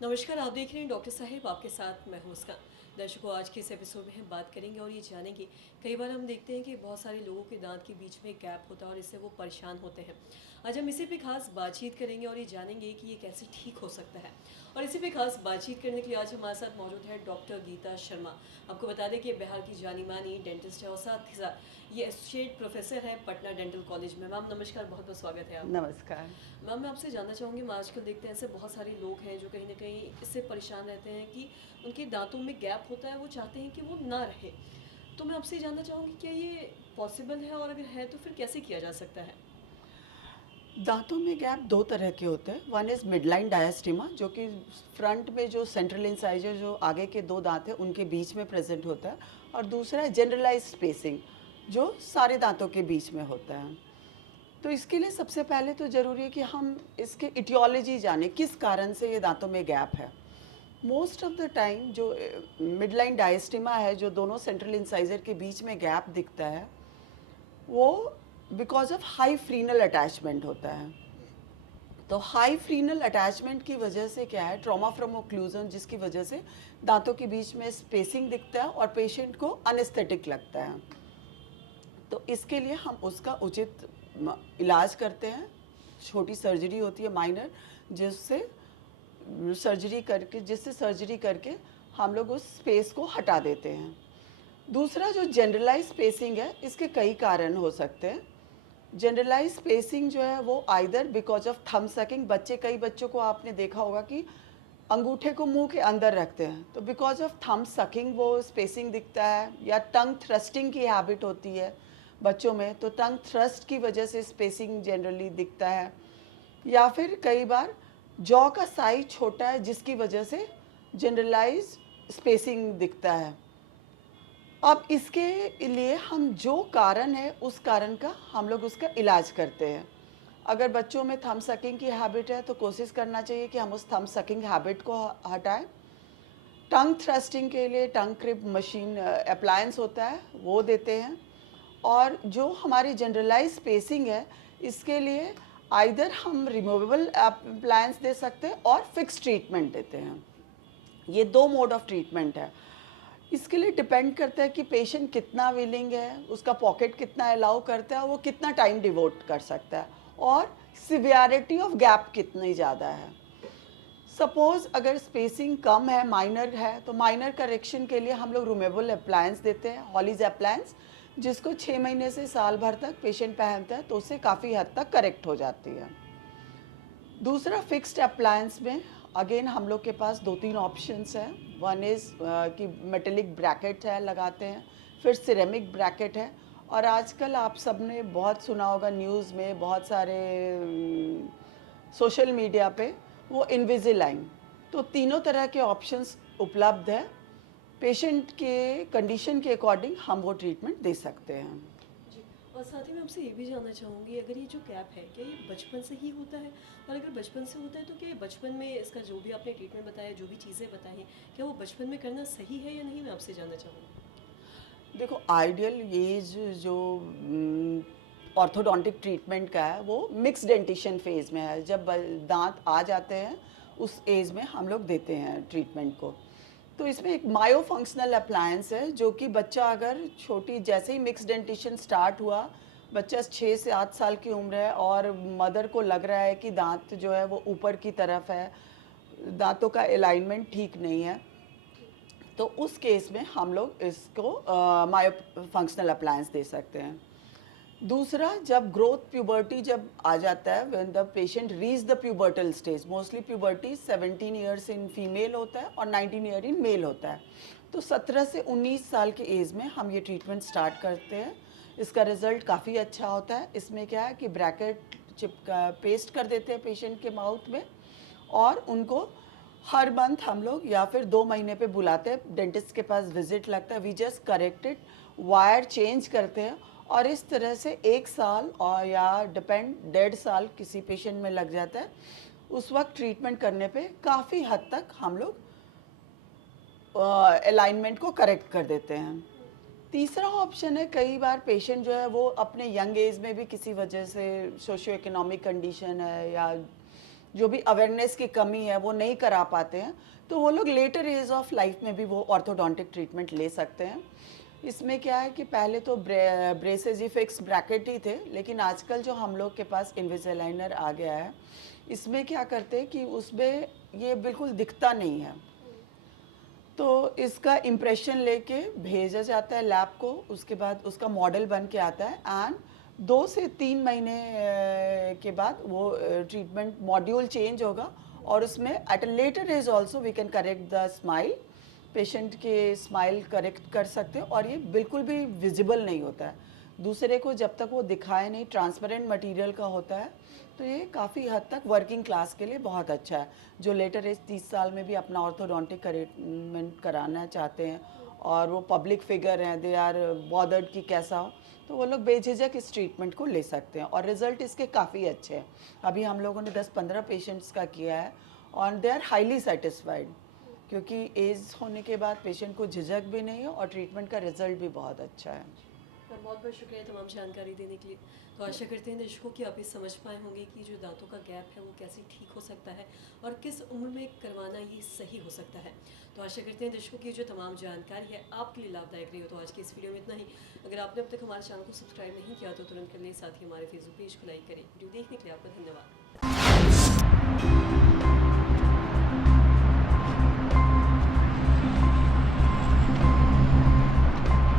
नमस्कार, आप देख रहे हैं डॉक्टर साहिब, आपके साथ मैं हूं उसका। दर्शकों, आज के इस एपिसोड में हम बात करेंगे और ये जानेंगे, कई बार हम देखते हैं कि बहुत सारे लोगों के दांत के बीच में गैप होता है और इससे वो परेशान होते हैं। आज हम इसी पे खास बातचीत करेंगे और ये जानेंगे कि ये कैसे ठीक हो सकता है। और इसी पे खास बातचीत करने के लिए आज हमारे साथ मौजूद है डॉक्टर गीता शर्मा। आपको बता दें कि बिहार की जानी मानी डेंटिस्ट है और साथ ही साथ ये एसोसिएट प्रोफेसर है पटना डेंटल कॉलेज में। मैम नमस्कार, बहुत बहुत स्वागत है आपका। नमस्कार। मैम मैं आपसे जानना चाहूँगी, हम आजकल देखते हैं ऐसे बहुत सारे लोग हैं जो कहीं ना कहीं इससे परेशान रहते हैं कि उनके दांतों में गैप होता है, वो चाहते हैं कि वो ना रहे। तो मैं आपसे जानना चाहूँगी, क्या ये पॉसिबल है, और अगर है तो फिर कैसे किया जा सकता है? दांतों में गैप दो तरह के होते हैं। वन इज़ मिडलाइन डायस्टीमा, जो कि फ्रंट में जो सेंट्रल इंसाइजर जो आगे के दो दांत हैं उनके बीच में प्रेजेंट होता है, और दूसरा है जनरलाइज स्पेसिंग, जो सारे दांतों के बीच में होता है। तो इसके लिए सबसे पहले तो ज़रूरी है कि हम इसके इटियोलॉजी जाने, किस कारण से ये दांतों में गैप है। मोस्ट ऑफ द टाइम जो मिडलाइन डायस्टीमा है, जो दोनों सेंट्रल इंसाइजर के बीच में गैप दिखता है, वो बिकॉज ऑफ हाई फ्रीनल अटैचमेंट होता है। तो हाई फ्रीनल अटैचमेंट की वजह से क्या है, ट्रॉमा फ्रॉम ओक्लूजन, जिसकी वजह से दांतों के बीच में स्पेसिंग दिखता है और पेशेंट को अनेस्थेटिक लगता है। तो इसके लिए हम उसका उचित इलाज करते हैं। छोटी सर्जरी होती है, माइनर, जिससे सर्जरी करके हम लोग उस स्पेस को हटा देते हैं। दूसरा जो जनरलाइज स्पेसिंग है, इसके कई कारण हो सकते हैं। जनरलाइज स्पेसिंग जो है वो either because of thumb sucking, कई बच्चों को आपने देखा होगा कि अंगूठे को मुंह के अंदर रखते हैं, तो बिकॉज ऑफ थंब सकिंग वो स्पेसिंग दिखता है। या टंग थ्रस्टिंग की हैबिट होती है बच्चों में, तो टंग थ्रस्ट की वजह से स्पेसिंग जनरली दिखता है। या फिर कई बार जॉ का साइज छोटा है, जिसकी वजह से जनरलाइज स्पेसिंग दिखता है। अब इसके लिए हम जो कारण है उस कारण का हम लोग उसका इलाज करते हैं। अगर बच्चों में थंब सकिंग की हैबिट है तो कोशिश करना चाहिए कि हम उस थंब सकिंग हैबिट को हटाएं। टंग थ्रस्टिंग के लिए टंग क्रिप मशीन अप्लायंस होता है, वो देते हैं। और जो हमारी जनरलाइज स्पेसिंग है, इसके लिए आइदर हम रिमूवेबल अप्लायंस दे सकते हैं और फिक्स ट्रीटमेंट देते हैं। ये दो मोड ऑफ ट्रीटमेंट है। इसके लिए डिपेंड करता है कि पेशेंट कितना विलिंग है, उसका पॉकेट कितना अलाउ करता है, वो कितना टाइम डिवोट कर सकता है, और सिवियरिटी ऑफ गैप कितनी ज़्यादा है। सपोज अगर स्पेसिंग कम है, माइनर है, तो माइनर करेक्शन के लिए हम लोग रिमूवेबल अप्लायंस देते हैं, हॉलीज अप्लायंस, जिसको 6 महीने से साल भर तक पेशेंट पहनता है, तो उससे काफ़ी हद तक करेक्ट हो जाती है। दूसरा फिक्स्ड अप्लायंस में अगेन हम लोग के पास दो तीन ऑप्शंस हैं। वन इज़ कि मेटेलिक ब्रैकेट है, लगाते हैं। फिर सिरेमिक ब्रैकेट है। और आजकल आप सबने बहुत सुना होगा न्यूज़ में, बहुत सारे सोशल मीडिया पे, वो इनविजिलाइन। तो तीनों तरह के ऑप्शंस उपलब्ध है। पेशेंट के कंडीशन के अकॉर्डिंग हम वो ट्रीटमेंट दे सकते हैं। जी। और साथ ही मैं आपसे ये भी जानना चाहूँगी, अगर ये जो गैप है, क्या ये बचपन से ही होता है? और अगर बचपन से होता है तो क्या ये बचपन में इसका जो भी आपने ट्रीटमेंट बताया, जो भी चीज़ें बताई, क्या वो बचपन में करना सही है या नहीं, मैं आपसे जानना चाहूँगी। देखो, आइडियल एज जो ऑर्थोडोंटिक ट्रीटमेंट का है, वो मिक्स डेंटिशन फेज में है। जब दांत आ जाते हैं उस एज में हम लोग देते हैं ट्रीटमेंट को। तो इसमें एक मायोफंक्शनल अप्लायंस है, जो कि बच्चा अगर छोटी, जैसे ही मिक्स डेंटिशन स्टार्ट हुआ, बच्चा 6 से 8 साल की उम्र है और मदर को लग रहा है कि दांत जो है वो ऊपर की तरफ है, दांतों का अलाइनमेंट ठीक नहीं है, तो उस केस में हम लोग इसको मायो फंक्शनल अप्लायंस दे सकते हैं। दूसरा, जब ग्रोथ प्यूबर्टी जब आ जाता है, when the patient reach the pubertal stage, mostly puberty 17 years in female होता है और 19 ईयर इन मेल होता है। तो 17 से 19 साल के एज में हम ये ट्रीटमेंट स्टार्ट करते हैं। इसका रिजल्ट काफ़ी अच्छा होता है। इसमें क्या है कि ब्रैकेट चिपका पेस्ट कर देते हैं पेशेंट के माउथ में, और उनको हर मंथ हम लोग या फिर 2 महीने पे बुलाते हैं, डेंटिस्ट के पास विजिट लगता है, we just corrected, wire change करते हैं। और इस तरह से 1 साल और या डिपेंड 1.5 साल किसी पेशेंट में लग जाता है। उस वक्त ट्रीटमेंट करने पे काफ़ी हद तक हम लोग अलाइनमेंट को करेक्ट कर देते हैं। तीसरा ऑप्शन है, कई बार पेशेंट जो है वो अपने यंग एज में भी किसी वजह से, सोशियो इकोनॉमिक कंडीशन है या जो भी अवेयरनेस की कमी है वो नहीं करा पाते हैं, तो वो लोग लेटर एज ऑफ लाइफ में भी वो ऑर्थोडोंटिक ट्रीटमेंट ले सकते हैं। इसमें क्या है कि पहले तो ब्रेसेज ही फिक्स ब्रैकेट ही थे, लेकिन आजकल जो हम लोग के पास इन्विसालाइनर आ गया है, इसमें क्या करते हैं कि उसमें ये बिल्कुल दिखता नहीं है, तो इसका इम्प्रेशन लेके भेजा जाता है लैब को, उसके बाद उसका मॉडल बन के आता है एंड 2 से 3 महीने के बाद वो ट्रीटमेंट मॉड्यूल चेंज होगा और उसमें at a later age also we can correct the smile, patient के स्माइल करेक्ट कर सकते हैं और ये बिल्कुल भी विजिबल नहीं होता है दूसरे को, जब तक वो दिखाए नहीं, ट्रांसपेरेंट मटेरियल का होता है, तो ये काफ़ी हद तक वर्किंग क्लास के लिए बहुत अच्छा है। जो लेटर एज 30 साल में भी अपना ऑर्थोडोंटिक ट्रीटमेंट कराना चाहते हैं और वो पब्लिक फिगर हैं, दे आर बॉदर्ड कि कैसा हो, तो वो लोग बेझिझक इस ट्रीटमेंट को ले सकते हैं और रिजल्ट इसके काफ़ी अच्छे हैं। अभी हम लोगों ने 10-15 पेशेंट्स का किया है और दे आर हाईली सेटिस्फाइड, क्योंकि एज होने के बाद पेशेंट को झिझक भी नहीं है और ट्रीटमेंट का रिजल्ट भी बहुत अच्छा है। बहुत बहुत शुक्रिया तमाम जानकारी देने के लिए। तो आशा करते हैं दर्शकों कि आप ये समझ पाए होंगे कि जो दांतों का गैप है वो कैसे ठीक हो सकता है और किस उम्र में करवाना ये सही हो सकता है। तो आशा करते हैं दर्शकों की जो तमाम जानकारी है आपके लिए लाभदायक रही हो। तो आज की इस वीडियो में इतना ही। अगर आपने अब तक हमारे चैनल को सब्सक्राइब नहीं किया तो तुरंत कर लें, साथ ही हमारे फेसबुक पेज को लाइक करें। वीडियो देखने के लिए आपका धन्यवाद।